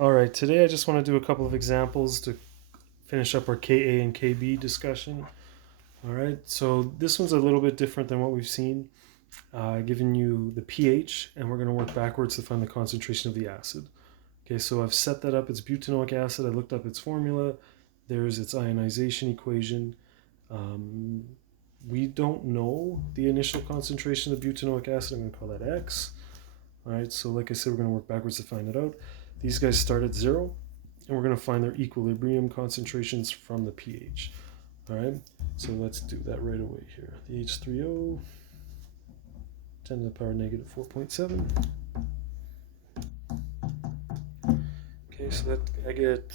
All right, today I just want to do a couple of examples to finish up our Ka and Kb discussion. All right, so this one's a little bit different than what we've seen. Giving you the pH, and we're going to work backwards to find the concentration of the acid. Okay, so I've set that up. It's butanoic acid. I looked up its formula. There's its ionization equation. Um, we don't know the initial concentration of butanoic acid. I'm going to call that X. All right, so like I said, we're going to work backwards to find it out. These guys start at 0, and we're going to find their equilibrium concentrations from the pH. All right, so let's do that right away here. The H3O, 10 to the power negative 4.7. Okay, so that I get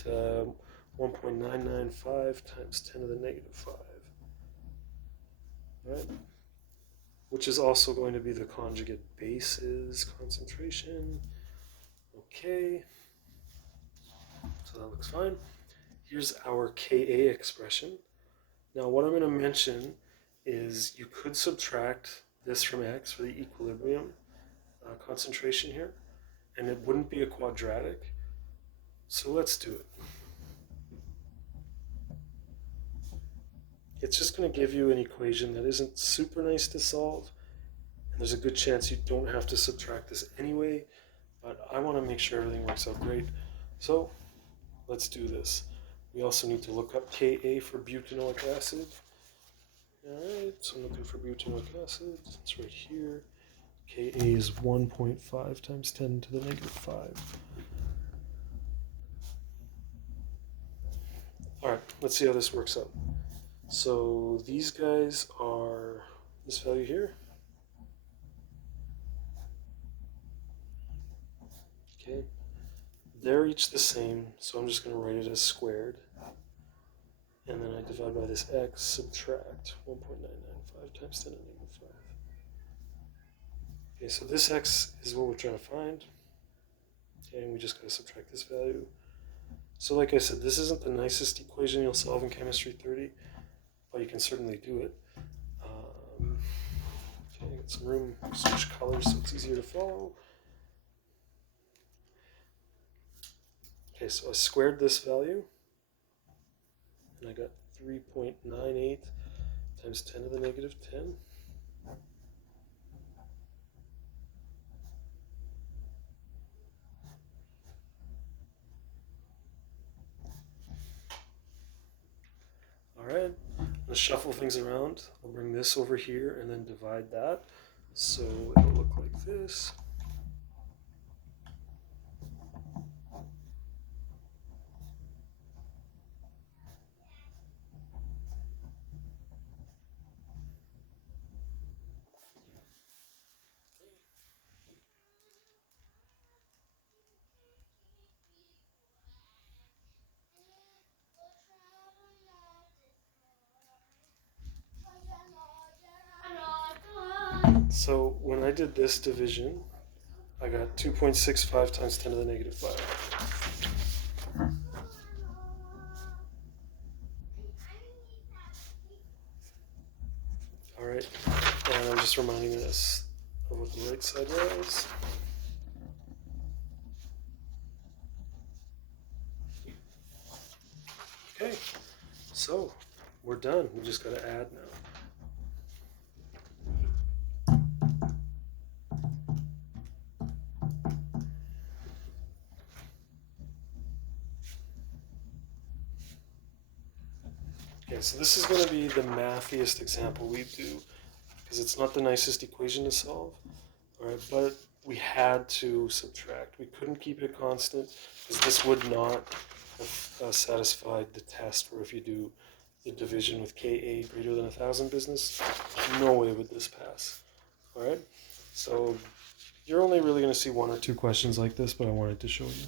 1.995 times 10 to the negative 5. All right, which is also going to be the conjugate bases concentration. Okay, so that looks fine. Here's our Ka expression. Now what I'm going to mention is you could subtract this from X for the equilibrium concentration here, and it wouldn't be a quadratic. So let's do it. It's just going to give you an equation that isn't super nice to solve, and there's a good chance you don't have to subtract this anyway, but I want to make sure everything works out great. So let's do this. We also need to look up Ka for butanoic acid. Alright, so I'm looking for butanoic acid. It's right here. Ka is 1.5 times 10 to the negative 5. Alright, let's see how this works out. So these guys are this value here. Okay, they're each the same, so I'm just going to write it as squared. And then I divide by this x, subtract 1.995 times 10 to the negative 5. Okay, so this x is what we're trying to find. Okay, and we just got to subtract this value. So like I said, this isn't the nicest equation you'll solve in Chemistry 30, but you can certainly do it. Okay, get some room, switch colors so it's easier to follow. Okay, so I squared this value, and I got 3.98 times 10 to the negative 10. Alright, let's shuffle things around. I'll bring this over here and then divide that. So it'll look like this. So when I did this division, I got 2.65 times 10 to the negative 5. Alright, and I'm just reminding us of what the right side was. Okay, so we're done. We just got to add now. Okay, so this is going to be the mathiest example we do, because it's not the nicest equation to solve. Alright, but we had to subtract. We couldn't keep it constant, because this would not have satisfied the test where if you do the division with Ka greater than 1,000 business, no way would this pass. Alright, so you're only really going to see one or two questions like this, but I wanted to show you.